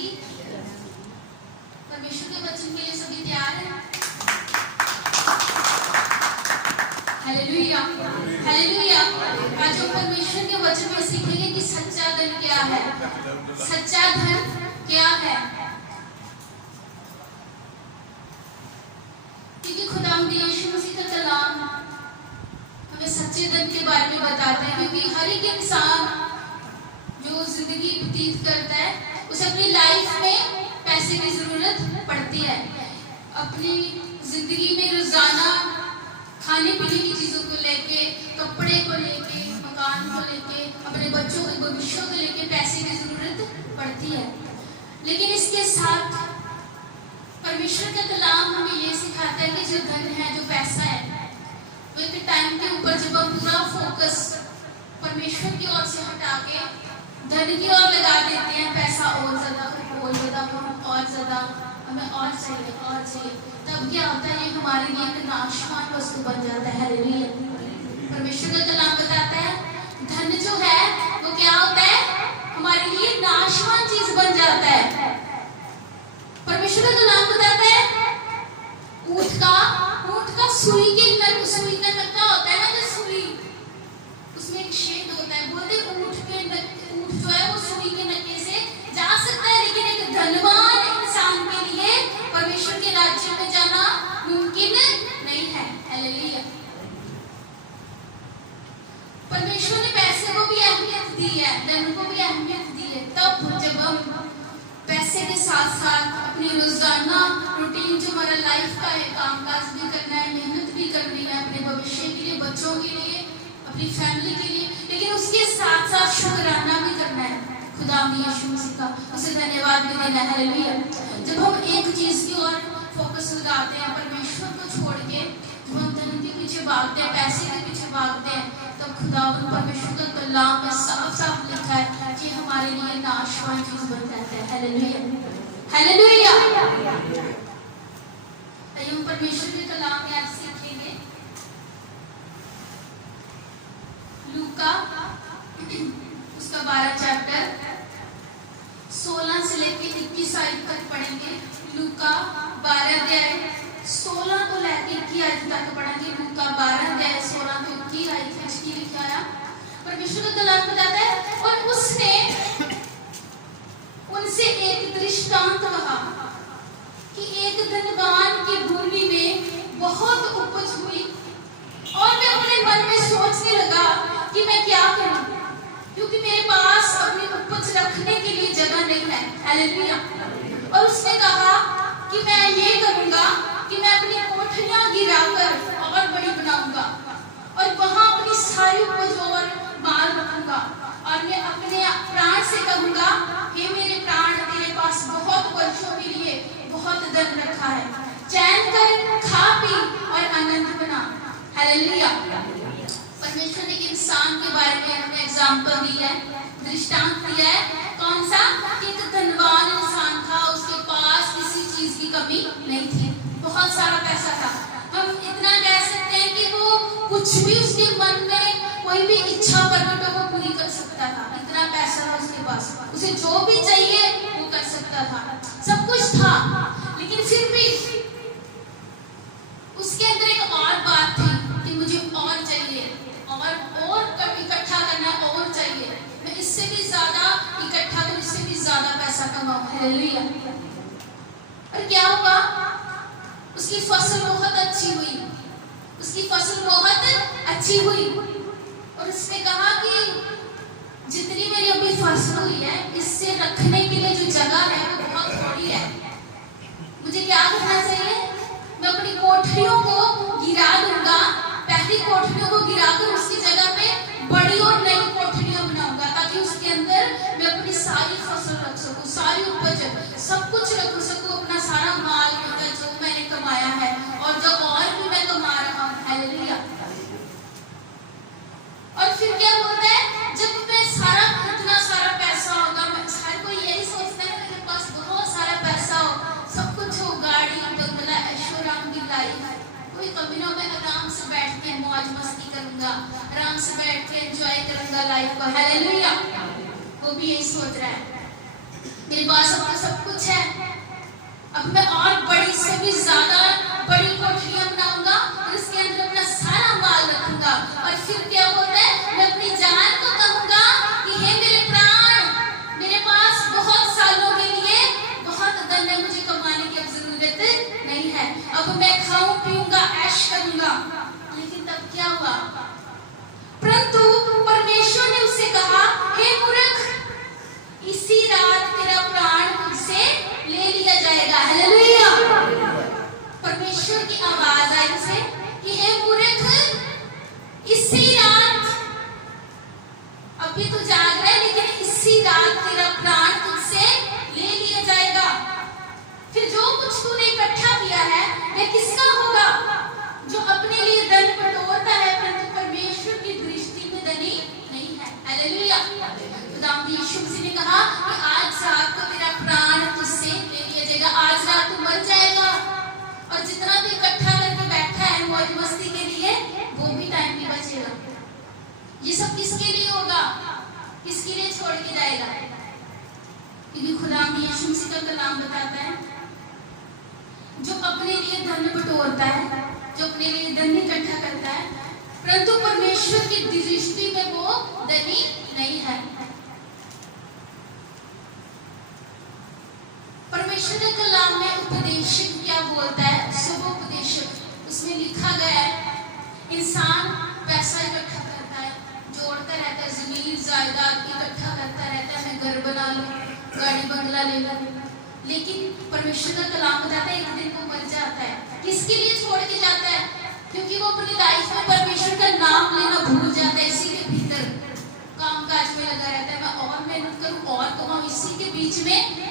की परमेश्वर के वचन के लिए सभी तैयार हैं? Hallelujah, hallelujah. आज हम परमेश्वर के वचन में सीखेंगे कि सच्चा धन क्या है। सच्चा धन क्या है? क्योंकि खुदावंद यीशु मसीह का कलाम हमें सच्चे धन के बारे में बताता है। क्योंकि हर एक इंसान जो जिंदगी व्यतीत करता है उसे अपनी लाइफ में पैसे की जरूरत पड़ती है। अपनी जिंदगी में रोजाना खाने पीने की चीजों को लेके, कपड़े को लेके, मकान को लेके, अपने बच्चों के भविष्य को लेके पैसे की जरूरत पड़ती है। लेकिन इसके साथ परमेश्वर का कलाम हमें ये सिखाता है कि जो धन है, जो पैसा है, वो एक टाइम के ऊपर जब हम पूरा फोकस परमेश्वर की ओर से हटा के धन की ओर लगा देते हैं, पैसा और ज्यादा, और ज्यादा, हमें और चाहिए, तब क्या होता है? ये हमारे लिए एक नाशवान वस्तु बन जाता है। हालेलुया। परमेश्वर का कलाम बताता है धन जो है वो क्या होता है? हमारे लिए नाशवान चीज बन जाता है। परमेश्वर का कलाम बताता है ऊंट का सुई का नक्का होता है ना, जो सुई, उसमें एक छेद होता है। बोलते ऊंट जो है वो सुई के नक्के से जा सकता है, लेकिन एक धनवान इंसान के लिए परमेश्वर के राज्य में जाना मुमकिन नहीं है। हालेलुया। परमेश्वर ने पैसे को भी अहमियत दी है, धन को भी अहमियत दी है। तब जब हम पैसे के साथ साथ अपनी रोजाना रूटीन जो हमारा लाइफ का है, कामकाज भी करना है, मेहनत भी करनी है अपने भविष्य के लिए, बच्चों के लिए, अपनी फैमिली के लिए, लेकिन उसके साथ साथ शुक्राना भी करना है खुदावंद यीशु मसीह का, उसे धन्यवाद भी देना है। हालेलुया। जब हम एक चीज की ओर फोकस लगाते हैं परमेश्वर को छोड़ के, जब हम धन के पीछे भागते हैं, पैसे के पीछे भागते हैं, तब खुदावंद परमेश्वर का कलाम में साफ साफ लिखा है कि हमारे लिए नाशवान चीज बन जाता है। Hallelujah, hallelujah. हम परमेश्वर के कलाम में आज सीखेंगे लूका उसका 12 चैप्टर 16 से लेकर 21 आयत तक पढ़ेंगे। लूका 12 अध्याय 16 को लेकर 21 आयत तक पढ़ेंगे। लूका 12 अध्याय 16 से 21 आयत में लिखा है, परमेश्वर का कलाम बताता है, और उसने उनसे एक दृष्टांत कहा कि एक धनवान की भूमि में बहुत उपज हुई, और मैं अपने मन में सोचने लगा कि मैं क्या करूं, क्योंकि मेरे पास अपनी उपज रखने के लिए जगह नहीं है। हालेलुया। और उसने कहा कि मैं ये करूंगा कि मैं अपनी कोठरियां गिराकर और बड़ी बनाऊंगा, और वहां अपनी सारी उपज और माल रखूंगा, और मैं अपने प्राण से कहूंगा, हे मेरे प्राण, तेरे पास बहुत वर्षों के लिए बहुत धन रखा है, चैन कर, खा पी और आनंद बना। हालेलुया। परमेश्वर ने एक इंसान के बारे में हमें एग्जाम्पल दिया है, दृष्टांत दिया है। कौन सा? एक धनवान इंसान था, उसके पास किसी चीज की कमी नहीं थी, बहुत सारा पैसा था। हम इतना कह सकते हैं कि वो कुछ भी उसके मन में कोई भी इच्छा प्रकट हो वो पूरी कर सकता था, इतना पैसा था उसके पास, उसे जो भी चाहिए वो कर सकता था, सब कुछ था। लेकिन फिर भी उसके अंदर एक और बात थी कि मुझे और चाहिए, और इकट्ठा करना और चाहिए, मैं इससे भी ज्यादा इकट्ठा करूं, इससे भी ज्यादा पैसा कमाऊं। हालेलुया। और क्या हुआ? उसकी फसल बहुत अच्छी हुई, उसकी फसल बहुत अच्छी हुई, और उसने कहा कि जितनी मेरी अभी फसल हुई है, इससे रखने के लिए जो जगह है वो बहुत थोड़ी है, मुझे क्या करना चाहिए? मैं अपनी कोठरियों को गिरा दूंगा, पहली कोठरियों को गिराकर उसकी जगह पे बड़ी और नई कोठरियां बनाऊंगा, ताकि उसके अंदर मैं अपनी सारी फसल रख सकूं, सारी उपज, सब कुछ रख सकूं, अपना सारा माल जो मैंने कमाया है और जो और भी मैं कमा रहा हूं। हालेलुया। और फिर क्या बोलता है? जब मैं इतना सारा पैसा होगा, हर कोई यही सोचता है मेरे पास बहुत सारा पैसा हो, सब कुछ हो, गाड़ी, बंगला, ऐशोआराम की लाइफ, कोई कभी ना, मैं आराम से बैठ के मौज मस्ती करूंगा, आराम से बैठ के एंजॉय करूंगा लाइफ को। हालेलुया। वो भी यही सोच रहा है। मेरे पास अब सब कुछ है, अब मैं और बड़ी से भी ज्यादा बड़ी कोठरियां बनाऊंगा और इसके अंदर अपना सारा माल रखूंगा। और फिर क्या बोलता है, मैं अपनी जान को कहूंगा कि हे मेरे प्राण, मेरे पास बहुत सालों के लिए बहुत धन है, मुझे कमाने की अब जरूरत नहीं है, अब मैं खाऊं पीऊंगा ऐश करूंगा। लेकिन तब क्या हुआ, परंतु परमेश्वर ने उससे कहा, हे मूर्ख, इसी रात तेरा प्राण तुझसे ले लिया जाएगा। हालेलुया। परमेश्वर की आवाज आई उसे कि हे मूर्ख, इसी रात, अभी तू जाग रहा है लेकिन इसी रात तेरा प्राण तुझसे ले लिया जाएगा। फिर जो कुछ तूने इकट्ठा किया है वह किसका होगा? जो अपने लिए धन बटोरता है परंतु परमेश्वर की दृष्टि में धनी नहीं है। हालेलुया। खुदावंद यीशु मसीह ने कहा कि आज रात को तेरा प्राण तुझसे ले लिया जाएगा, आज रात तू मर जाएगा। और जितना तू इकट्ठा करके बैठा है मौज मस्ती के लिए, वो भी टाइम नहीं बचेगा। ये सब किसके लिए होगा, किसके लिए छोड़ के जाएगा? क्योंकि खुदावंद यीशु मसीह का कलाम बताता है, जो अपने लिए धन बटोरता है, जो अपने लिए धन इकट्ठा करता है, परंतु परमेश्वर की दृष्टि में वो धनी नहीं है। परमेश्वर के कलाम में उपदेशक क्या बोलता है, शुभोपदेशक, उसमें लिखा गया है इंसान पैसा इकट्ठा करता है, जोड़ता रहता है, जमीन जायदाद इकट्ठा करता रहता है, मैं घर बना लूं, गाड़ी बंगला ले लूं। लेकिन परमेश्वर का कलाम बताता है एक दिन वो मर जाता है। किसके लिए छोड़ के जाता है? क्योंकि वो अपनी लाइफ में परमेश्वर का नाम लेना भूल जाता है। इसी के भीतर काम काज में लगा रहता है, मैं और मेहनत करूं और कमाऊं। इसी के बीच में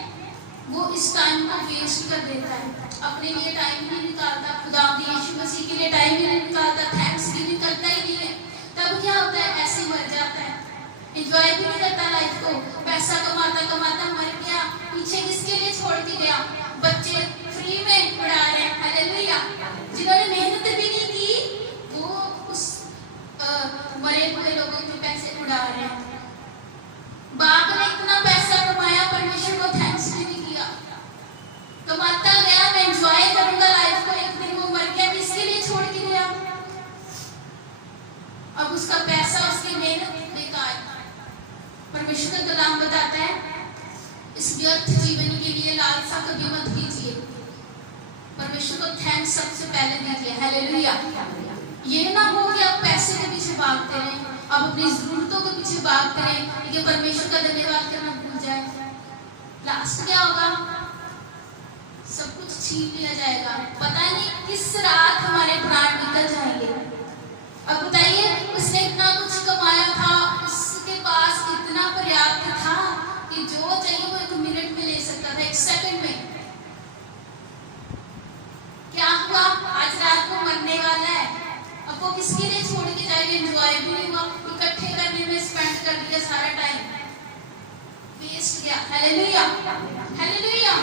वो इस टाइम को वेस्ट कर देता है, अपने लिए टाइम नहीं निकालता, खुदावंद यीशु मसीह के लिए टाइम नहीं निकालता, थैंक्स गिविंग करता ही नहीं है। तब क्या होता है, ऐसे मर जाता है, एंजॉय भी नहीं करता लाइफ को। पैसा कमाता कमाता मर गया, पीछे किसके लिए छोड़ के गया? बच्चे फ्री में उड़ा रहे हैं। हालेलुया। जिन्होंने मेहनत भी नहीं की वो उस मरे हुए लोगों के पैसे उड़ा रहे हैं। बाप ने इतना पैसा कमाया, परमेश्वर को थैंक्स भी नहीं किया, कमाता गया, मैं एंजॉय करूंगा लाइफ को, एक दिन वो मर गया, किसके लिए छोड़ के गया? अब उसका पैसा, उसकी मेहनत बेकार। परमेश्वर का कलाम बताता है इस व्यर्थ जीवन के लिए लालसा कभी मत कीजिए, परमेश्वर को थैंक्स सबसे पहले दीजिए। हालेलुया। ये ना हो कि आप पैसे के पीछे भागते रहें, आप अपनी जरूरतों के पीछे भागते रहें, लेकिन परमेश्वर का धन्यवाद करना भूल जाए। लास्ट क्या होगा? सब कुछ छीन लिया जाएगा, पता नहीं किस रात हमारे प्राण निकल जाएंगे। अब बताइए, उसने इतना कुछ कमाया था, उसके पास इतना पर्याप्त था कि जो चाहिए वो 1 मिनट में ले सकता था, 1 सेकंड में। क्या हुआ? आज रात को मरने वाला है, अब वो किसके लिए छोड़ के जाएगा? एंजॉय भी नहीं हुआ, इकट्ठे करने में स्पेंड कर दिया सारा टाइम, वेस्ट गया। हालेलुया। हालेलुया।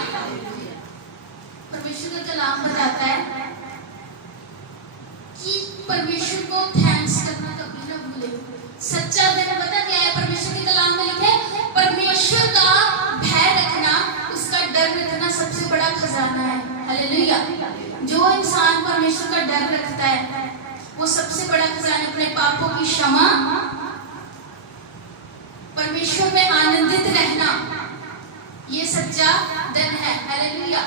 परमेश्वर का कलाम बताता है कि परमेश्वर को थैंक्स करना कभी ना भूले। सच्चा धन पता क्या है? परमेश्वर के कलाम में लिखे, परमेश्वर का भय रखना, उसका डर रखना सबसे बड़ा खजाना है। हालेलुया। जो इंसान परमेश्वर का डर रखता है वो सबसे बड़ा खजाना, अपने पापों की क्षमा, परमेश्वर में आनंदित रहना, ये सच्चा धन है। हालेलुया।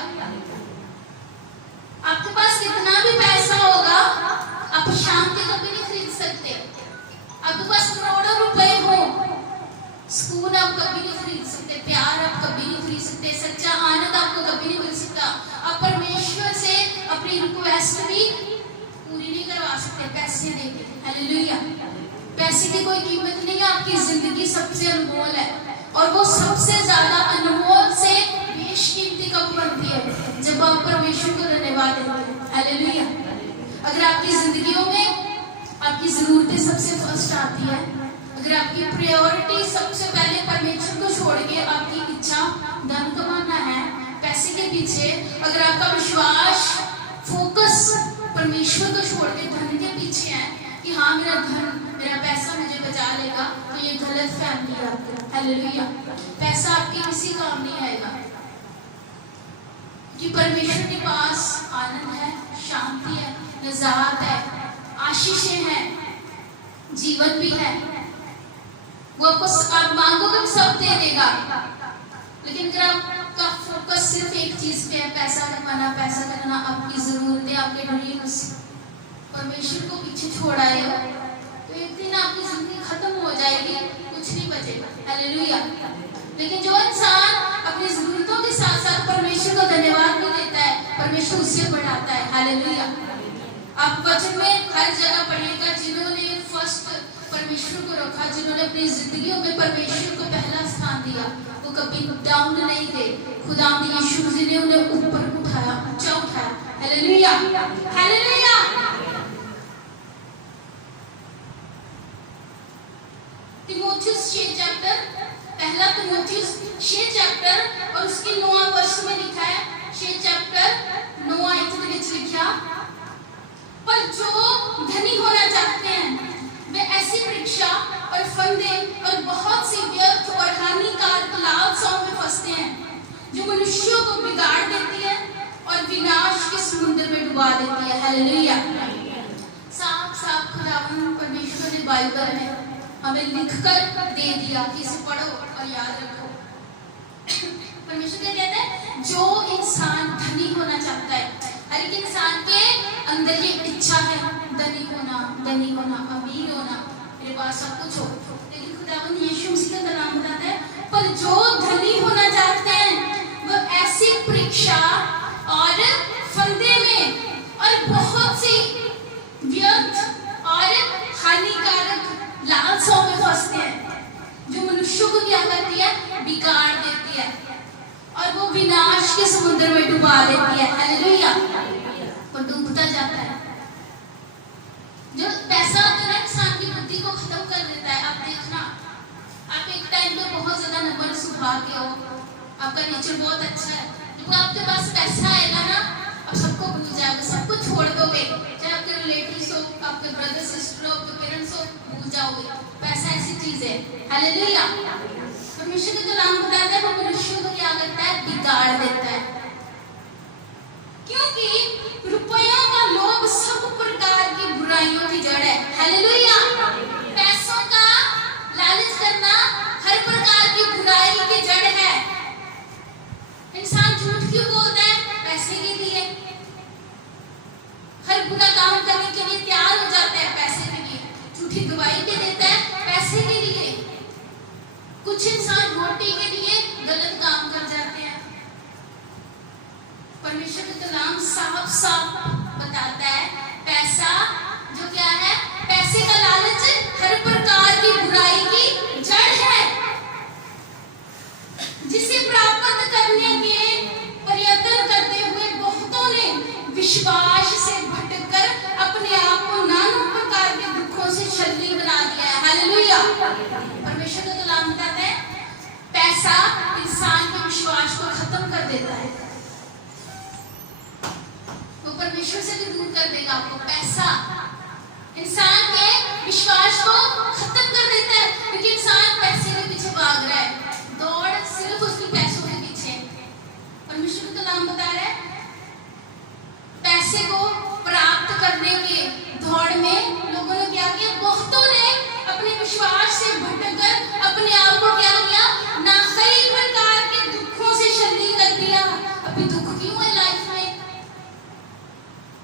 आपके पास कितना भी पैसा होगा, आप शांति कभी नहीं खरीद सकते। आपके पास करोड़ों रुपए हो, सुकून आप कभी नहीं खरीद सकते, प्यार आप कभी नहीं खरीद सकते, सच्चा आनंद आपको कभी नहीं मिल सकता। आप परमेश्वर से अपनी रिक्वेस्ट भी पूरी नहीं करवा सकते पैसे देके। हालेलुया। पैसे की कोई कीमत नहीं है, आपकी जिंदगी सबसे अनमोल है, और वो सबसे ज्यादा अनमोल से बेशकीमती कब बनती है? जब आप परमेश्वर को धन्यवाद देते हैं। हालेलुया। अगर आपकी जिंदगियों में आपकी जरूरतें सबसे फर्स्ट आती है, अगर आपकी प्रायोरिटी सबसे पहले परमेश्वर को छोड़ के आपकी इच्छा धन कमाना है, पैसे के पीछे, अगर आपका विश्वास फोकस परमेश्वर को छोड़ के धन के पीछे है कि हाँ मेरा धन, मेरा पैसा मुझे बचा लेगा, तो ये गलत फहमी है आपकी। हालेलुया। पैसा आपके किसी काम नहीं आएगा, कि परमेश्वर के पास आनंद है, शांति है, निजात है, आशीषें हैं, जीवन भी है। वो आपको आप मांगोगे तो सब दे देगा। लेकिन अगर आपका फोकस सिर्फ एक चीज पे है, पैसा कमाना, पैसा करना, आपकी जरूरतें, आपके ड्रीम्स, परमेश्वर को पीछे छोड़ आए हो, तो एक दिन आपकी जिंदगी खत्म हो जाएगी, कुछ नहीं बचेगा। हालेलुया। लेकिन जो इंसान अपनी जरूरतों के साथ साथ परमेश्वर को धन्यवाद भी देता है, परमेश्वर उससे बढ़ाता है। हालेलुया। आप वचन में हर जगह पढ़ेगा, जिन्होंने फर्स्ट परमेश्वर को रखा, जिन्होंने अपनी जिंदगियों में परमेश्वर को पहला स्थान दिया, वो कभी डाउन नहीं गए। खुदा यीशु मसीह ने उन्हें ऊपर उठाया, ऊंचा उठाया। Hallelujah, hallelujah. तीमुथियुस 6 चैप्टर, पहला तीमुथियुस 6 चैप्टर और उसके 9 वर्ष में लिखा है, 6 चैप्टर 9 आयत में लिखा, पर जो धनी होना चाहते हैं वे ऐसी परीक्षा और फंदे और बहुत सी व्यर्थ और हानिकारक लालसाओं में फंसते हैं जो मनुष्यों को बिगाड़ देती है और विनाश के समुद्र में डुबा देती है। हालेलुया। साफ साफ खुदावंद परमेश्वर ने बाइबल में हमें लिखकर दे दिया कि इसे पढ़ो और याद रखो। परमेश्वर क्या कहता है? जो इंसान धनी होना चाहता है, हर एक इंसान के अंदर ये इच्छा है धनी होना, अमीर होना, मेरे पास सब कुछ हो। लेकिन खुदावंद यीशु मसीह का कलाम बताता है, पर जो धनी होना चाहते हैं वो ऐसी परीक्षा और फंदे में और बहुत सी व्यर्थ और हानिकारक लालसाओं में फंसते हैं जो मनुष्यों को क्या करती है? बिगाड़ देती है और वो विनाश के समुद्र में डुबा देती है। हालेलुया। वो डूबता जाता है। जो पैसा होता है इंसान की बुद्धि को खत्म कर देता है। आप देखना, आप एक टाइम पे बहुत ज्यादा नंबर सुधार के हो, आपका नेचर बहुत अच्छा है, जब आपके पास पैसा आएगा ना, आप सबको भूल जाओगे, सबको छोड़ दोगे, चाहे आपके रिलेटिव्स हो, आपके ब्रदर सिस्टर हो, आपके पेरेंट्स हो, भूल जाओगे। पैसा ऐसी चीज है। हालेलुया। परमेश्वर का कलाम बताता है वो मनुष्यों को क्या करता है? बिगाड़ देता है। क्योंकि रुपयों का लोभ सब प्रकार की बुराइयों की जड़ है। हालेलुया। पैसों का लालच करना हर प्रकार की बुराई की जड़ है। इंसान झूठ क्यों बोलता है? पैसे के लिए। हर बुरा काम करने के लिए तैयार हो जाता है, पैसे के लिए। झूठी गवाही दे देता है, पैसे के लिए। कुछ इंसान रोटी के लिए गलत काम कर जाते हैं। परमेश्वर का कलाम साफ साफ बताता है, पैसा जो क्या है? पैसे का लालच हर प्रकार की बुराई की जड़ है, जिसे प्राप्त करने के प्रयत्न करते हुए बहुतों ने विश्वास से भटककर अपने आप को नाना प्रकार के दुखों से छलनी बना दिया है। हालेलुया। परमेश्वर का कलाम बताता है, पैसा इंसान के विश्वास को खत्म कर देता है, वो परमेश्वर से भी दूर कर देगा आपको। पैसा इंसान के विश्वास को खत्म कर देता है, क्योंकि इंसान पैसे के पीछे भाग रहा है, दौड़ सिर्फ उसकी पैसों के पीछे। परमेश्वर का कलाम बता रहा है, पैसे को प्राप्त करने के दौड़ में लोगों ने क्या किया? बहुतों ने अपने विश्वास से भटककर अपने आप को क्या किया? ना कई प्रकार के दुखों से छलनी कर दिया। अभी दुख क्यों है लाइफ में?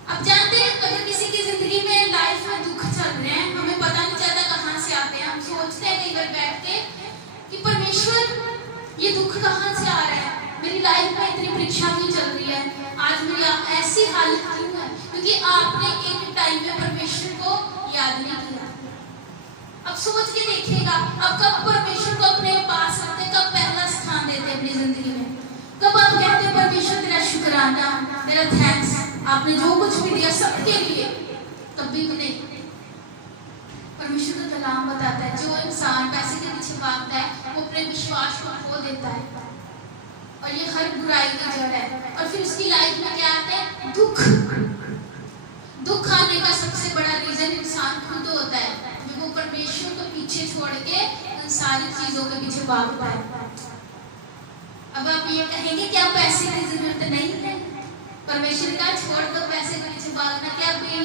आप जानते हैं, अगर किसी की जिंदगी में लाइफ में दुख चल रहे हैं, हमें पता नहीं चलता कहाँ से आते हैं। हम सोचते हैं कई बार बैठ के कि परमेश्वर ये दुख कहाँ से आ रहा है? मेरी लाइफ में इतनी परीक्षा क्यों चल रही है? आज मेरी ऐसी हालत क्यों है? क्योंकि आपने एक टाइम में परमेश्वर को याद नहीं किया। अब सोच के देखिएगा, अब कब परमेश्वर को अपने पास रखते, कब पहला स्थान देते अपनी जिंदगी में? कब आप कहते परमेश्वर तेरा शुक्राना, तेरा थैंक्स, आपने जो कुछ भी दिया सबके लिए, कभी भी नहीं। परमेश्वर का कलाम बताता है, जो इंसान पैसे के पीछे भागता है वो अपने विश्वास को खो देता है, और ये हर बुराई की जड़ है। और फिर उसकी लाइफ में क्या आता है? दुख। दुख आने का सबसे बड़ा रीजन इंसान खुद होता है, जो वो परमेश्वर को पीछे छोड़ के उन सारी चीजों के पीछे भागता है। अब आप ये कहेंगे कि आप पैसे की जरूरत नहीं है, परमेश्वर का छोड़ दो पैसे के पीछे भागना, क्या भाई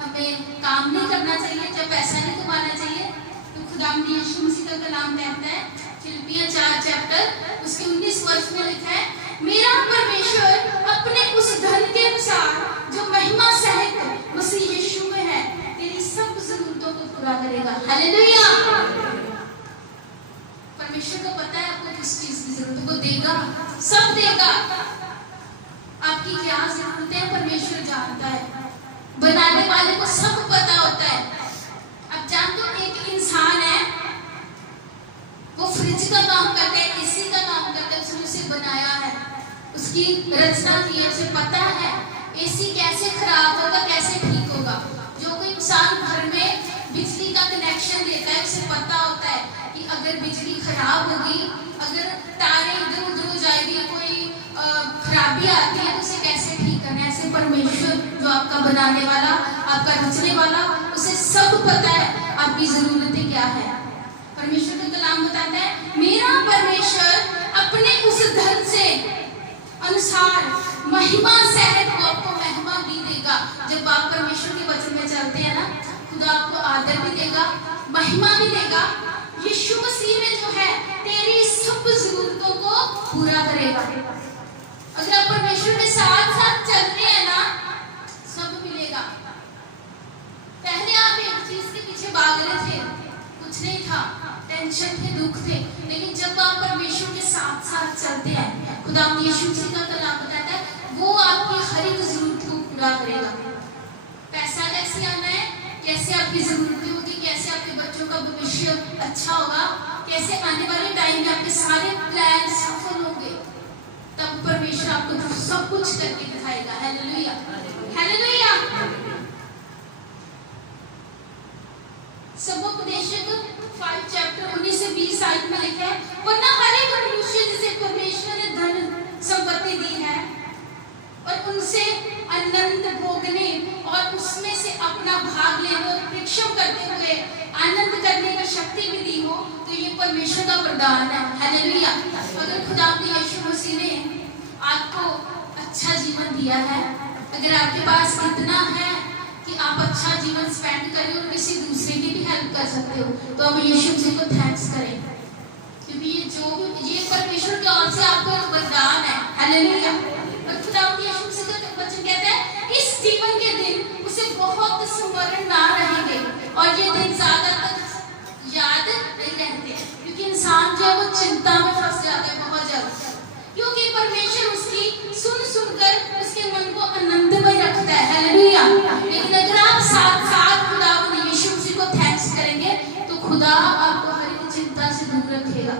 हमें काम नहीं करना चाहिए, जब पैसा नहीं कमाना चाहिए? तो खुदा यीशु मसीह का कलाम कहता है फिलिपियों 4 चैप्टर उसके 19 वर्ष में लिखा है, मेरा परमेश्वर अपने उस धन के अनुसार जो महिमा सहित मसीह यीशु में है तेरी सब जरूरतों को पूरा करेगा। हालेलुया। परमेश्वर को पता है आपको किस चीज की जरूरत, वो देगा, सब देगा। आपकी क्या जरूरत है परमेश्वर जानता है, बनाने वाले को सब पता होता है। अब जानते हो एक इंसान है, वो फ्रिज का काम करता है, एसी का काम करता है, उसने उसे बनाया है, उसकी रचना की है, उसे पता है एसी कैसे खराब होगा, कैसे ठीक होगा। जो कोई इंसान घर में बिजली का कनेक्शन लेता है उसे पता होता है कि अगर बिजली खराब होगी, अगर तारें इधर उधर हो जाएगी, कोई खराबी आती है तो उसे कैसे ठीक करना है। ऐसे परमेश्वर जो आपका बनाने वाला, आपका रचने वाला, उसे सब पता है आपकी जरूरतें क्या है। परमेश्वर का कलाम बताता है मेरा परमेश्वर अपने उस धन से अनुसार महिमा सहित वो आपको महिमा भी देगा। जब आप परमेश्वर के वचन में चलते हैं ना, खुदा आपको आदर भी देगा, महिमा भी देगा। यीशु मसीह में जो है तेरी सब जरूरतों को पूरा करेगा। अगर आप परमेश्वर के साथ साथ चलते हैं ना, सब मिलेगा। पहले आप एक चीज के पीछे भाग रहे थे, कुछ नहीं था, टेंशन थे, दुख थे, लेकिन जब आप परमेश्वर के साथ साथ चलते हैं, खुदा यीशु मसीह का कलाम बताता है वो आपकी हर एक जरूरत को पूरा करेगा। पैसा कैसे आना है, कैसे आपकी जरूरतें होगी, कैसे आपके बच्चों का भविष्य अच्छा होगा, कैसे आने वाले टाइम में आपके सारे प्लान सफल होंगे, तब परमेश्वर आपको सब कुछ करके दिखाएगा। Hallelujah, hallelujah. सबोपदेशक 5 चैप्टर 19 से 20 आयत में लिखा है, वरना हर एक मनुष्य जिसे परमेश्वर ने धन संपत्ति दी है और उनसे आनंद भोगने और उसमें से अपना भाग लेने और परिश्रम करते हुए आनंद करने की शक्ति भी दी हो, तो ये परमेश्वर का वरदान है। हालेलुया। अगर खुदा यीशु मसीह ने आपको अच्छा जीवन दिया है, अगर आपके पास इतना है कि आप अच्छा जीवन स्पेंड करें और किसी दूसरे की भी हेल्प कर सकते हो, तो अब यीशु मसीह को थैंक्स करें, क्योंकि ये परमेश्वर की ओर से आपको एक वरदान है। हालेलुया। और खुदा यीशु मसीह का वचन कहता है इस जीवन के दिन उसे बहुत स्मरण ना रहेंगे और ये दिन ज्यादा तक याद नहीं रहते, क्योंकि इंसान जो है वो चिंता में फंस जाता है बहुत ज्यादा, क्योंकि परमेश्वर उसकी सुन सुनकर उसके मन को आनंदमय रखता है। हालेलुया। लेकिन अगर आप साथ साथ खुदा यीशु मसीह को थैंक्स करेंगे तो खुदा आपको हर एक चिंता से दूर रखेगा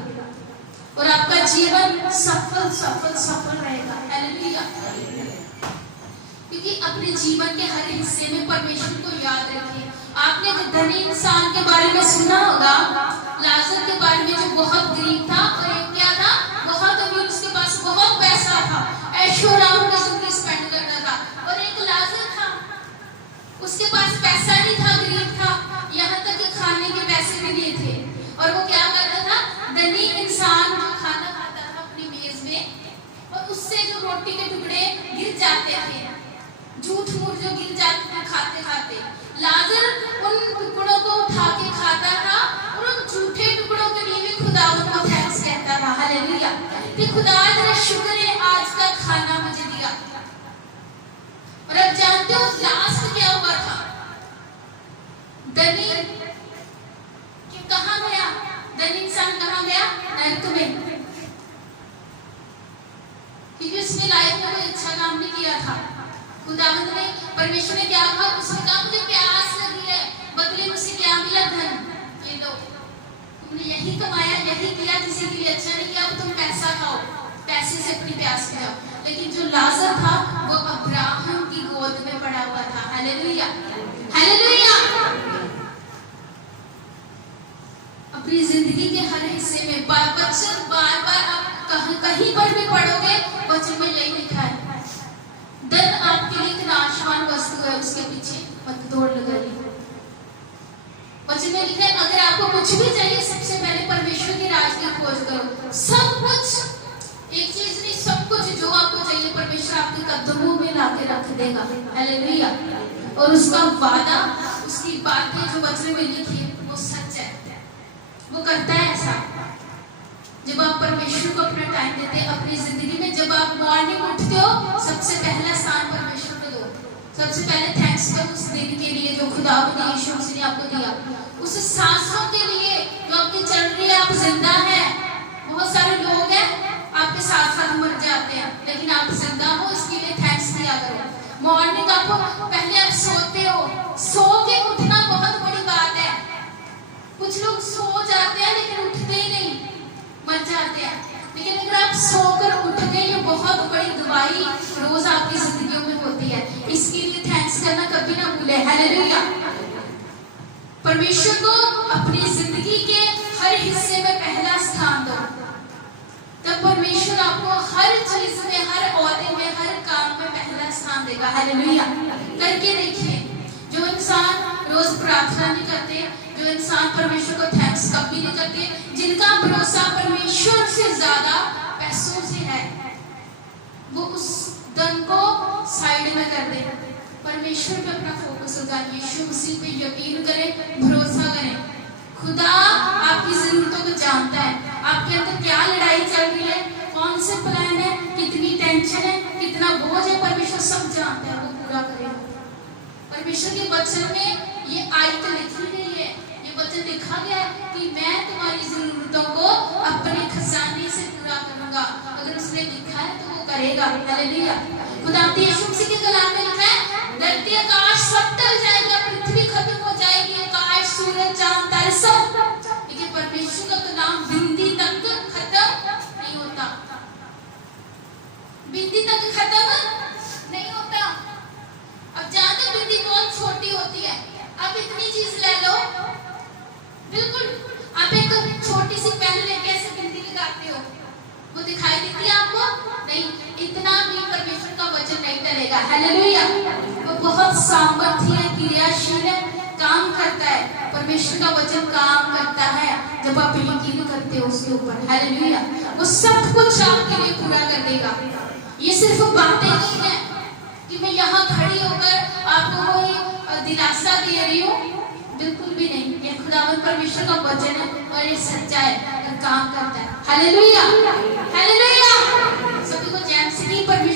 और आपका जीवन सफल सफल सफल रहेगा। हालेलुया। क्योंकि अपने जीवन के हर हिस्से में परमेश्वर को याद रखिए। आपने धनी इंसान के बारे में सुना होगा, लाजर के बारे में, जो बहुत गरीब था और एक क्या था, बहुत अमीर, उसके पास बहुत पैसा था, ऐशोआराम की जिंदगी स्पेंड करता था। और एक लाजर था, उसके पास पैसा नहीं था, गरीब था, यहाँ तक कि खाने के पैसे भी नहीं थे। और वो क्या करता था, धनी इंसान जो खाना खाता था अपनी मेज में और उससे जो रोटी के टुकड़े गिर जाते थे, झूठ मूठ जो गिर जाते थे खाते खाते, लाजर उन टुकड़ों को उठा के खाता था और उन झूठे टुकड़ों के लिए भी खुदा को थैंक्स कहता था। हालेलुया। कि खुदा तेरा शुक्र है आज का खाना मुझे दिया। और अब जानते हो लास्ट क्या हुआ था, धनी कहाँ गया, धनी इंसान कहाँ गया, नरक में, क्योंकि उसने लाइफ में कोई अच्छा काम नहीं किया था। खुदावंद ने, परमेश्वर ने क्या कहा, उसने कहा मुझे प्यास लगी है, बदले मुझसे क्या मिला, धन, ये लो, तुमने यही कमाया, यही किया, किसी के लिए अच्छा नहीं किया, अब तुम पैसा खाओ, पैसे से अपनी प्यास बुझाओ। लेकिन जो लाजर था वो अब्राहम की गोद में पड़ा हुआ था। Hallelujah, hallelujah. अपनी जिंदगी के हर हिस्से में वचन बार बार आप कहीं पर भी पढ़ोगे, वचन में यही लिखा है, धन आपके लिए एक नाशवान वस्तु है, उसके पीछे मत दौड़ लगाइए। वचन में लिखा है अगर आपको कुछ भी चाहिए सबसे पहले परमेश्वर के राज की खोज करो। सब कुछ, एक चीज नहीं, सब कुछ जो आपको चाहिए परमेश्वर आपकी कदमों में लाके रख देगा। हालेलुया। और उसका वादा, उसकी बातें जो वचन में लिखी है वो सच है, वो करता है ऐसा। जब आप परमेश्वर को अपना टाइम देते हैं अपनी जिंदगी में, जब आप मॉर्निंग उठते हो, सबसे पहला स्थान परमेश्वर को दो। सबसे पहले थैंक्स करो उस दिन के लिए जो खुदा यीशु मसीह ने आपको दिया, उस सांसों के लिए जो आपकी चल रही है, आप जिंदा हैं। बहुत सारे लोग हैं आपके साथ साथ मर जाते हैं, लेकिन आप जिंदा हो, इसके लिए थैंक्स किया करो। मॉर्निंग आपको पहले आप सोते हो, सो के उठना बहुत बड़ी बात है। कुछ लोग सो जाते हैं लेकिन उठते ही नहीं, मर जाते हैं। लेकिन अगर आप सोकर उठ गए, ये बहुत बड़ी गवाही रोज आपकी जिंदगियों में होती है। इसके लिए थैंक्स करना कभी ना भूले। हालेलुया। परमेश्वर को अपनी जिंदगी के हर हिस्से में पहला स्थान दो, तब परमेश्वर आपको हर चीज में, हर ओहदे में, हर काम में पहला स्थान देगा। हालेलुया। करके देखिए, जो इंसान रोज प्रार्थना नहीं करते, जो इंसान परमेश्वर को थैंक्स कभी नहीं करते, जिनका भरोसा परमेश्वर से ज्यादा पैसों से है, वो उस धन को साइड में कर दे, परमेश्वर पे अपना फोकस होगा। यीशु मसीह पे यकीन करें, भरोसा करें। खुदा आपकी जरूरतों को जानता है, आपके अंदर क्या लड़ाई चल रही है, कौन से प्लान है, कितनी टेंशन है, कितना बोझ है, परमेश्वर सब जानता है, वो पूरा करेगा। परमेश्वर के वचन में ये आयत लिखी गई है, ये वचन लिखा गया है कि मैं तुम्हारी जरूरतों को अपने खजाने से पूरा करूंगा। अगर उसने लिखा है तो वो करेगा। हालेलुया। खुदा यीशु मसीह के कलाम में लिखा है, धरती आकाश सब टल जाएगा, पृथ्वी खत्म हो जाएगी, आकाश सूरज चांद तारे सब, लेकिन परमेश्वर का कलाम बिंदी तक खत्म नहीं होता। बिंदी तक खत्म नहीं होता। अब जानते हो बिंदी बहुत छोटी होती है। आप इतनी चीज ले लो, बिल्कुल आप एक छोटी सी पेन लेके ऐसे बिंदी लगाते हो, वो दिखाई देती है आपको? नहीं। इतना भी परमेश्वर का वचन नहीं टलेगा। हालेलुया। वो बहुत सामर्थ्य, क्रियाशील है, काम करता है। परमेश्वर का वचन काम करता है जब आप यकीन करते हो उसके ऊपर। हालेलुया। वो सब कुछ आपके लिए पूरा कर देगा। ये सिर्फ बातें नहीं है कि मैं यहाँ खड़ी होकर आपको कोई दिलासा दे रही हूँ, बिल्कुल भी नहीं। ये खुदावंद परमेश्वर का वचन है और ये सच्चा है और काम करता है। हालेलुया। हालेलुया। सभी को जय मसीह। परमेश्वर